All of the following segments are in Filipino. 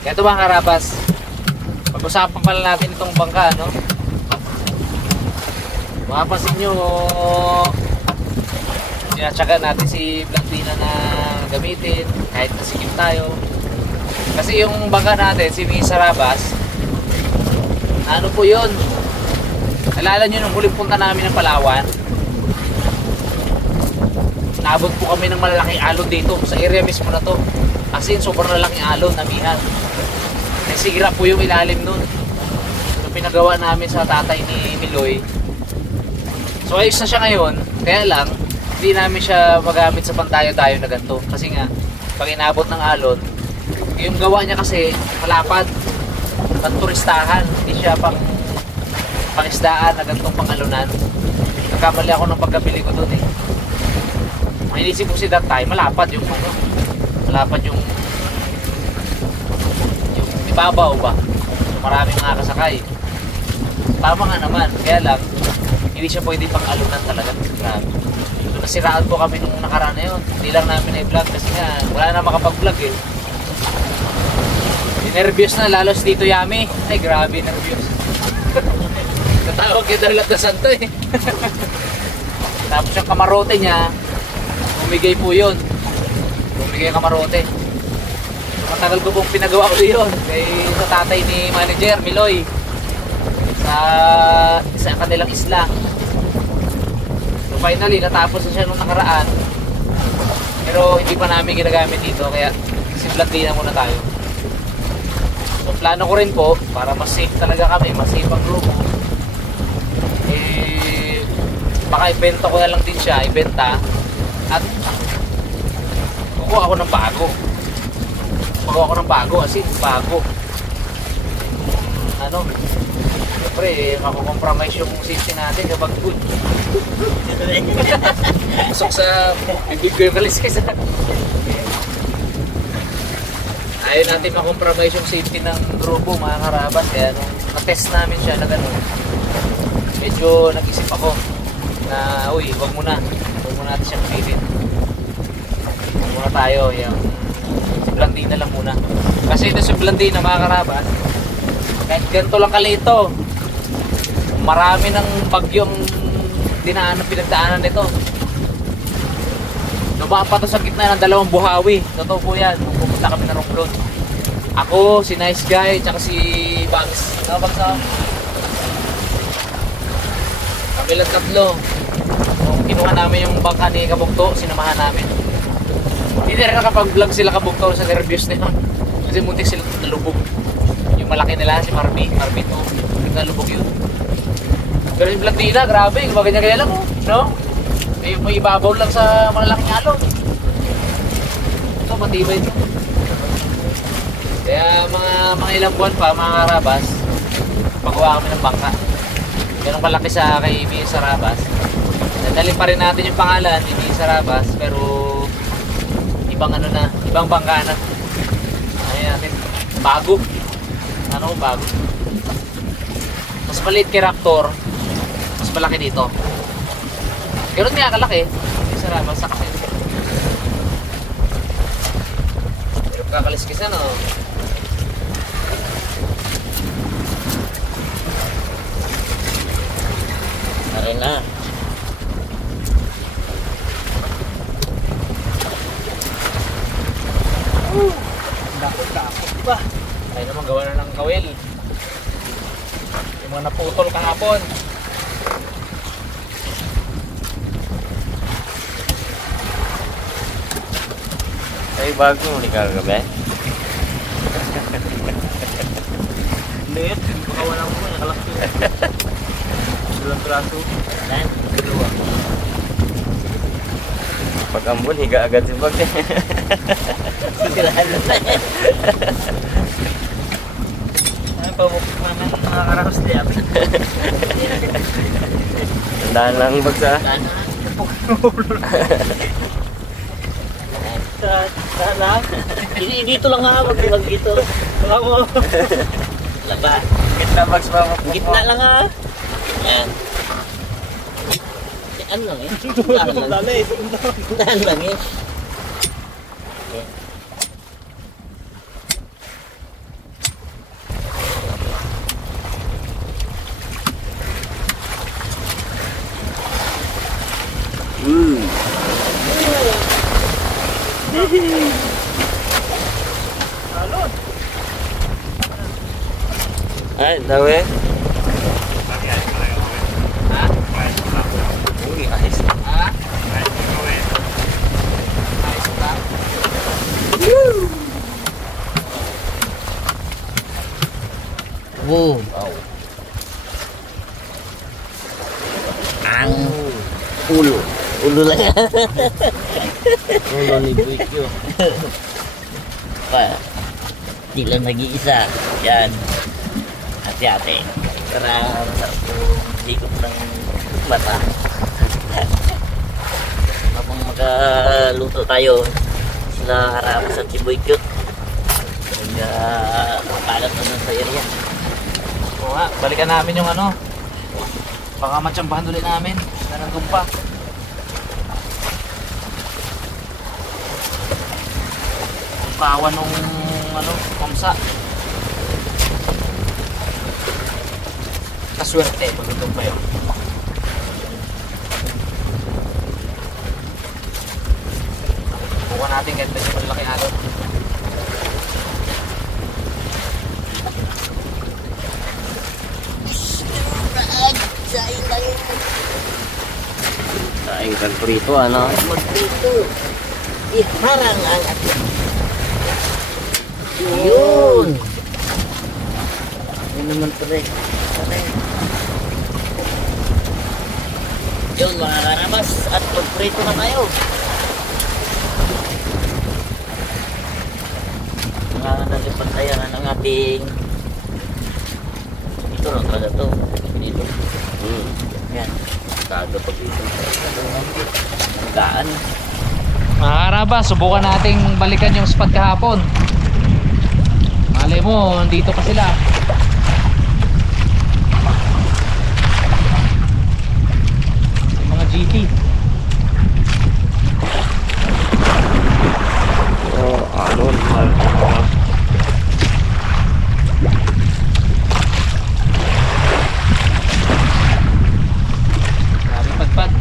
Kaya ito mga karabas, pag-usapan pala natin itong bangka, no? Mapapansin nyo, sinatsaga natin si Blantina na gamitin kahit nasikip tayo. Kasi yung bangka natin, si Misa Rabas, ano po yun? Alala nyo nung huling punta namin ng Palawan, naabot po kami ng malalaking alon dito sa area mismo na to. Kasi sobrang lalaking alon, namihan. Nagsira po yung ilalim nun. So pinagawa namin sa tatay ni Miloy. So ayos na siya ngayon, kaya lang hindi namin siya magamit sa pantayo-tayo na ganito. Kasi nga, pag inabot ng alon, yung gawa niya kasi malapad, pang turistahan, hindi siya pangisdaan na ganitong pangalunan. Nagkamali ako ng pagkabili ko doon eh. Mainisip ko si that time, malapad yung malapad yung ibabaw ba. So maraming makakasakay. Tama nga naman, kaya lang hindi siya pwede pang-alunan talaga. Grabe. So nasiraan po kami nung nakaraan na yun. Hindi lang namin i-vlog kasi nga wala na makapag-vlog eh. Nervyos na, lalo si Tito Yami. Ay grabe, nervyos. Natawag yung dalat na santo eh. Tapos yung kamarote niya, bumigay po yun. Bumigay yung kamarote. So, matagal ko pong pinagawa ko yun sa tatay ni manager Miloy sa kanilang isla. So finally natapos na siya nung nakaraan, pero hindi pa namin ginagamit dito, kaya Blantina muna tayo. So plano ko rin po, para mas safe talaga kami, mas safe ang grupo, eh baka ibenta ko na lang din siya, ibenta at kukuha ako ng bago. Kukuha ako ng bago, kasi bago ano, siyempre makukompromise yung safety natin kapag good. Pasok sa bibig ko yung kaliskis. Ayaw natin makompromise yung safety ng grupo mga karabas, kaya nung na-test namin siya na gano'n, medyo nag-isip ako na uy, huwag muna natin siyang gamitin. Huwag muna tayo, yung si Blantina lang muna. Kasi ito si Blantina mga karabas, kahit ganito lang kalito, marami ng bagyong pinagdaanan nito. Dumaan pa to sa gitna ng dalawang buhawi. Totoo po yan, nung pumunta kami na Romblon. Ako, si Nice Guy, tsaka si Bugs. Ano Bugs ako? Kami lang tatlo. Nung kinuha namin yung bangka ni Kabugto, sinamahan namin. Hindi na nakapag-vlog sila Kabugto sa nervyos na yun. Kasi muntik sila nalubog. Yung malaki nila, si Marvin to. Nalubog yun. Pero si Blantina, grabe, ganyan-ganyan lang, no? May ibabaw lang sa malalaking alon. Ito, matibay ito. Kaya mga ilang buwan pa, mga karabas, pagawa kami ng bangka. Ganun malaki sa kay Misa Rabas. Nadali pa rin natin yung pangalan ni Misa Rabas, pero ibang ibang bangka na. Ayun natin, bago. Bago. Mas maliit kay Raptor, mas malaki dito. Ganun nga kalaki. Misa Rabas, saksi. Pero kakaliskis na, no? Tara na. Dakot ba? Ay naman gawa na ng kawil. Yung mga naputol kahapon. Ay, bago mo ni kagabi. Liit, baka wala mo nakalaki. Dalang praso. Dan, dalawa. Pag ambon, higa agad si Bag. Sirahan na tayo. Ay, pabukit naman mga karakas liap. Tandaan lang Bag sa. Tandaan na. Sana. Dito lang nga, wag dito. Baka mo. Laba. Gitna Bags ba mo? Gitna lang nga. Yan. Ano lang eh? Dahan lang eh. Ay, dawe. Ha? Uy, ayos. Ha? Ayos ba? Wow. Ang ulo. Ulo lang yan. Ulo ni Buikyo. Pa. Di lang nag-iisa. Yan. Hati-hati. Para masarap yung higop ng mata. Habang magaluto tayo, sila harapas at si Boy Cute. Kapalat na dun sa area. Oo nga, balikan namin yung ano. Baka matsambahan ulit namin na nandun pa. Ang kawan nung ano, pamsa. Kaswerte pag nandun pa yun. Buka natin kahit medyo malaki alon. Saing kan prito, ano? Magprito. Iharang ang atin. Yun. Yun naman pala eh. Yun mga karabas. At magprito na tayo. Nalipat tayo ng ating ito lang talaga to. Dito. Yan. Kago pag dito. Gaan. Mga karabas, subukan nating balikan yung spot kahapon. Malay mo, dito pa sila. Yung mga GT. Oh, alon. Grabe pagpag.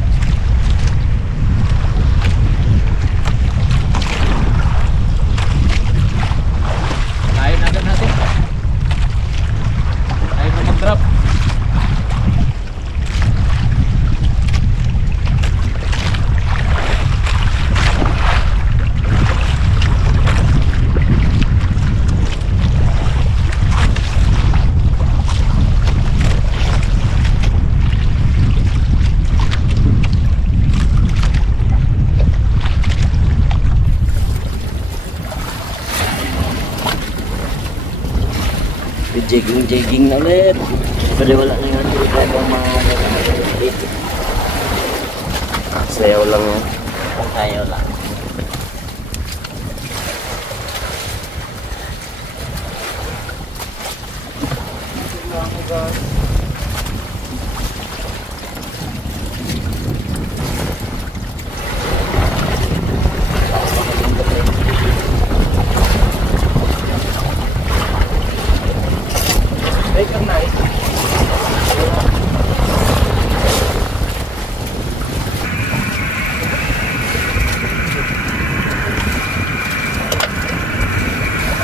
Ayaw na agad natin. Ayaw na mag-drop. Jigging na ulit. Pero wala na yung ibang mga dito. Sayaw lang yan. Kung tayo lang.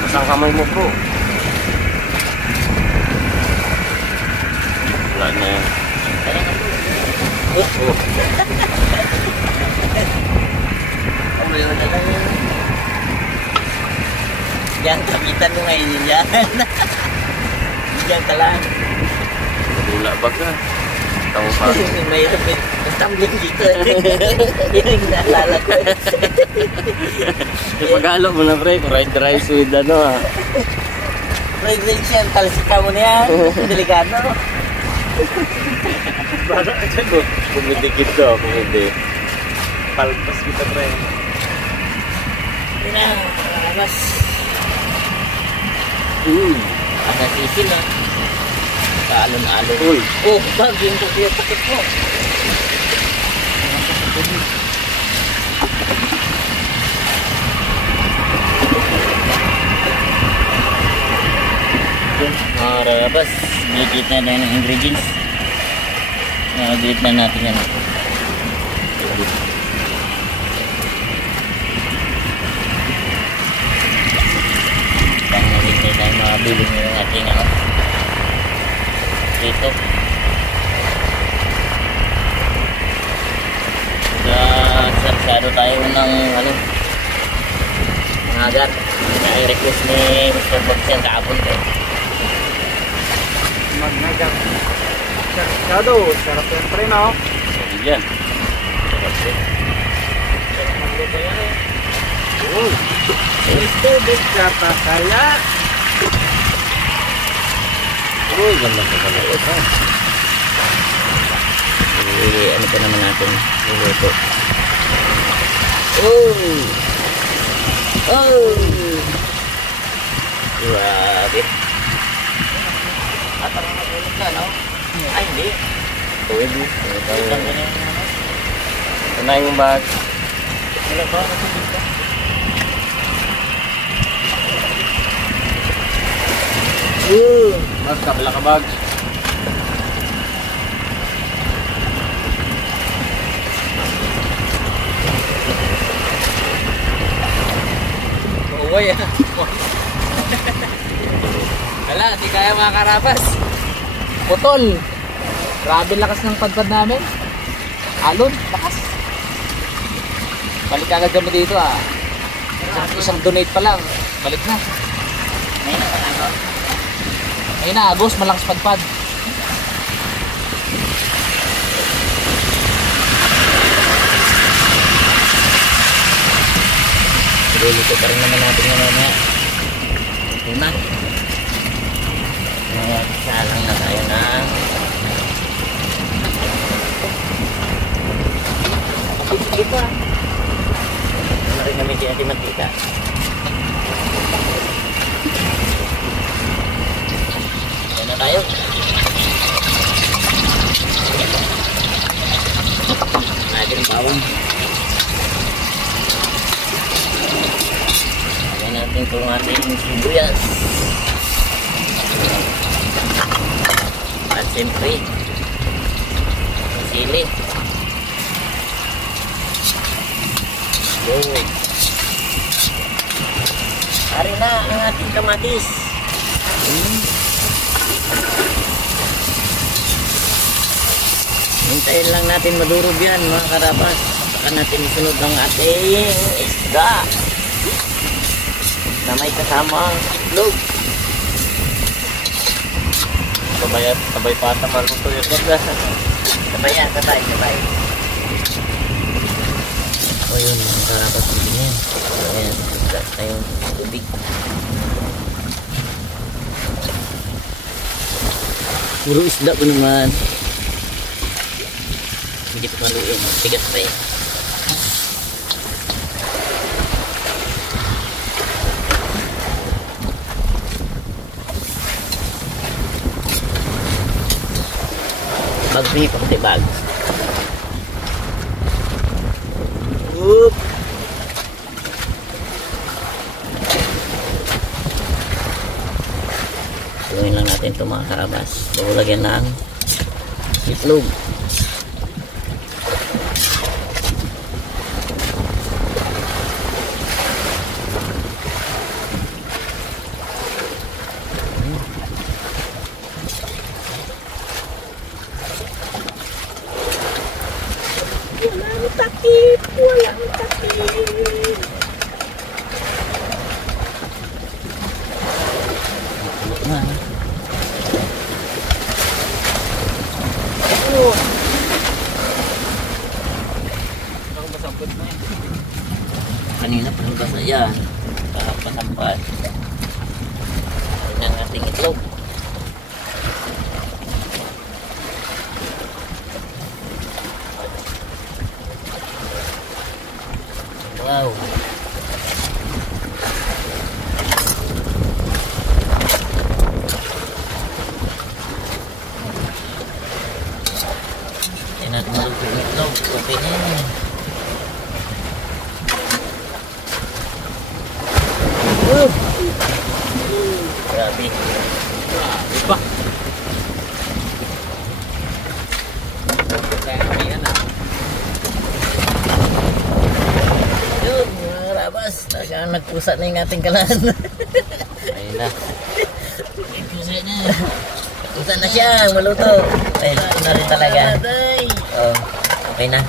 Masang kamay mo, bro. Wala na yan. Umayo na lang yun. Yan, kapitan mo ngayon yun yan. Yan ka lang. Wala ba ka? Tama pa. May tumbling dito. Yun yung naalala ko. Pag-halo mo na, pre. Fried rice with ano, ha. Fried rice yan, talsika mo na yan. Delikado. Bala ka dyan, bro. Pumidikit ko, kung hindi. Palpas kita, pre. Yun na, mas. Ada sisil na. Kaalon-alon. Uy. Oh, bag yung takip mo. Mga rabas, gigit na ng ingredients. Nagigit na natin yan. Pang nagigit tayo mga biling yung ating ano. dito. Sarsado tayo ng ano, agat. Nai-request ni Mr. Box yan kahapon ko. Magnagang. Sarado, sarap yung pre, no? Sabi yan. Magluto yan eh. Uy! Tubig ka pa kaya? Uy, ganda sa palaot ha. Ano pa naman natin luluto. Oh! Oh! Grabe. At ang nagulog na, no? Ay, hindi. Tuwid mo. Utang ko na yung ano. Ito na yung bag. Wala pa ako dito. Bag, kabila ka bag. Uway ah. Wala, di kaya mga karabas. Putol. Grabe lakas ng padpad namin. Alon, lakas. Balik agad kami dito ah. Isang donate pa lang. Balik na. Ngayon na ako. Ayun na, Agos, malakas padpad. Luluto pa rin naman natin ngayon na. Una. Salang na tayo na. Sige pa. Wala rin namin si Ate Matita. Ayan na tayo. Natin bawang. Ayan natin itong ating sibuyas. At siyempre, sili. Yun. Ari na ang ating kamatis. Hintayin lang natin madurog yan mga karabas. Saka natin isunod ang ating isda na may kasamang itlog. Sabay pa sa maluto yun. Sabay yan, sabay. O yun mga karabas. Ayan. Ayan. Isda tayong tubig. Puro isda ko naman. Hindi pa maluin. Tigas pa eh. Bags niya pa kasi bags. Oop! Gawin lang natin ito mga karabas. Bago lagyan ng itlog. Walang takip. Kanina pa nang basa yan. Pasampat. Ayan ang ating itlog. Wow. Yan natin maluto yung itlog. Okay na yan. Grabe. Grabe ba? Kaya kami yan ah. Yun, mga karabas. Nagpusa na yung ating kalan. Ayun na. Nagpusa niya. Usan na siya, maluto. Ay, luto na rin talaga. Oh, okay na.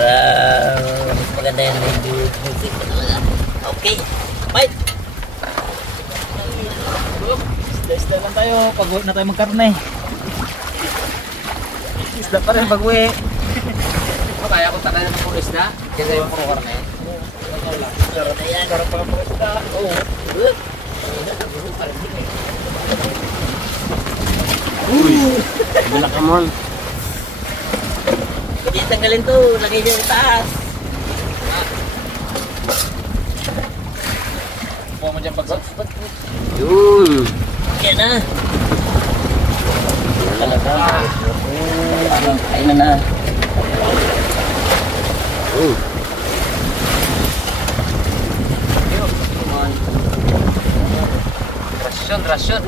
Mas maganda yan, medyo music. Okay, bye! Isda lang tayo, pag-uwi na tayo magkarne. Isda pa rin pag-uwi. Kaya kung takay naman puro isda, kaya yung puro karne. Sarap pa ang isda. Oo. Wala ka mon. Hindi tanggalin to, lagay niya sa taas. Kuha mo dyan bagsak. Yun. Yan na. Talaga. Ayun na na. Rasyon, rasyon.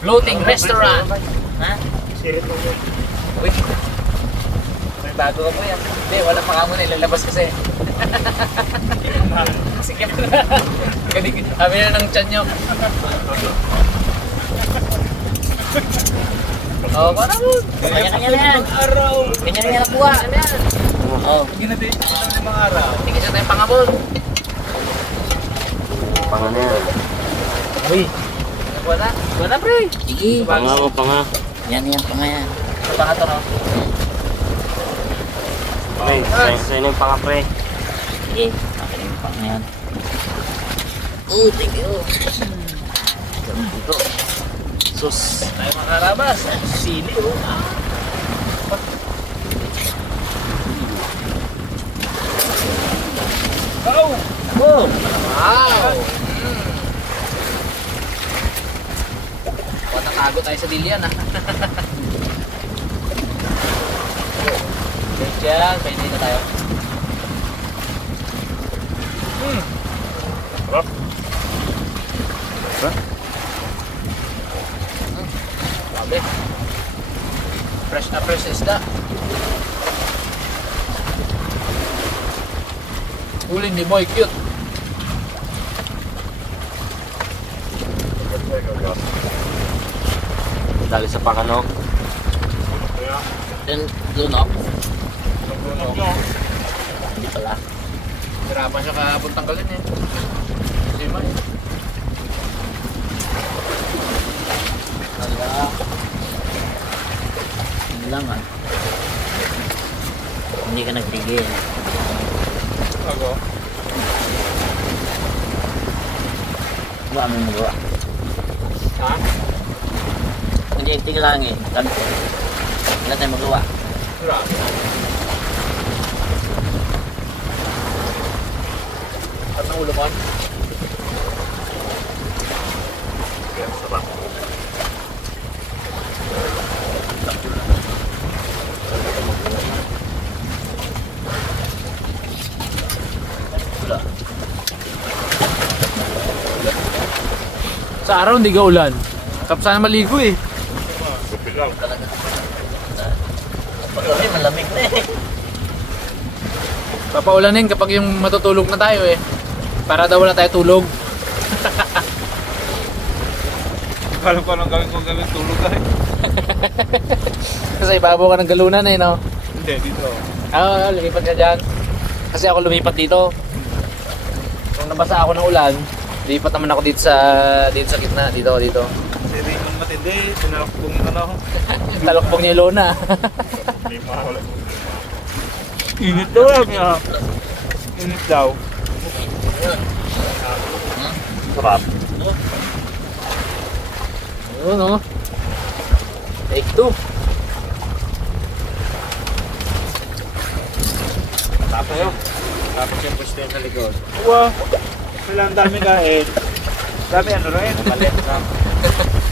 Floating restaurant. Ha? Uy. May bago ka po yan. Hindi, wala pa kamo na ilalabas kasi. Sige na. Kami na ng tiyan nyo. Oo, para mo. Kanya-kanya na yan. Kanya-kanya na kuha. Ano yan? Oo. Ginatay ko ng mga araw. Hindi kasi tayong pangabon. Panga na yan. Uy. Wala. Wala, pre. Sige. Panga mo, panga. Yan pa nga yan. Sa panga to, no? Pre, sa'yo na yung panga, pre. Sige. Akin yung pang yan. Oh, thank you. Ito. Sus. Tayo makarabas. Sili, oh. Oh! Oh. Wow! Matatago tayo sa Dilian, ah. Diyan, pwede na tayo. Grabe. Fresh na fresh isda. Huling ni Moy, cute. Dali sa panga, no? Then, lunok. Hindi pala. Hirapan siya kahapon tanggalin eh. Kasi man eh. Wala. Yun lang ah. Hindi ka nagtigil. Ako. Wala mo magawa. Ha? Hindi tigil lang eh. Sabi ko. Wala tayong magawa. Grabe. At ang ulo kon? Sa araw hindi ka ulan. Tapos sana maligo eh. Pag-uwi, malamig na eh. Papaulanin kapag yung matutulog na tayo eh. Para daw wala tayo tulog. Alam ko anong gawin ko tulog ay. Kasi ibabaw ka ng galunan eh, no? Hindi, dito. Lumipat ka dyan. Kasi ako lumipat dito. Kung nabasa ako ng ulan, lipat naman ako dito sa gitna. Dito. Si Raymond matindi, sinalakbong ano. Talokbong niya yung lona. Init daw niya. Init daw. Sarap. Ayun, no? Take 2. Tapos yun. Tapos yung pusto yung sa likod. Wow! Wala ang dami kain. Dami ano rin? Malit na.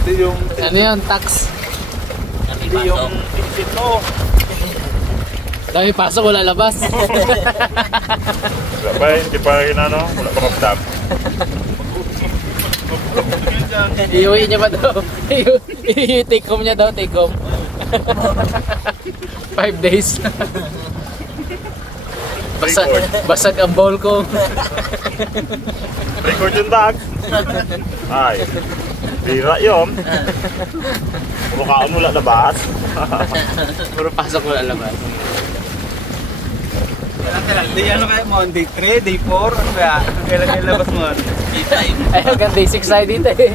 Hindi yung... Ano yun? Tax. Hindi yung isip mo. Dami pasok, wala labas. Wala pa, hindi pa inano, wala pa kaptap. Iuwi niya ba daw? I-take home niya daw, take home. 5 days. Basag ang bowl ko. Record yung dag. Ay. Bira yun. Puro kaon wala labas. Puro pasok wala labas. Day ano kayo? Monday 3, day 4? Ano kaya? Kailan kayo labas mo? Ay, hanggang day 6 tayo dito eh.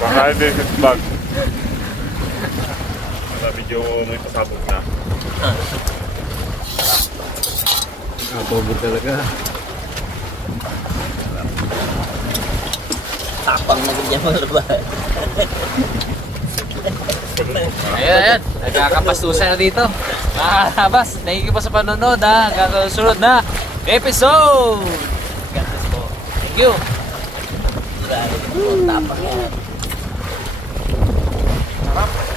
Baka hindi yung bag. Medyo may pasabog na. Pagod talaga. Tapang na ganyan mga labas. Ayan. Nagkakapastusan na dito. Bas, thank you po sa panonood ha. Hanggang sa susunod na episode. God bless po. Thank you. Grabe po, tapang yan. Sarap.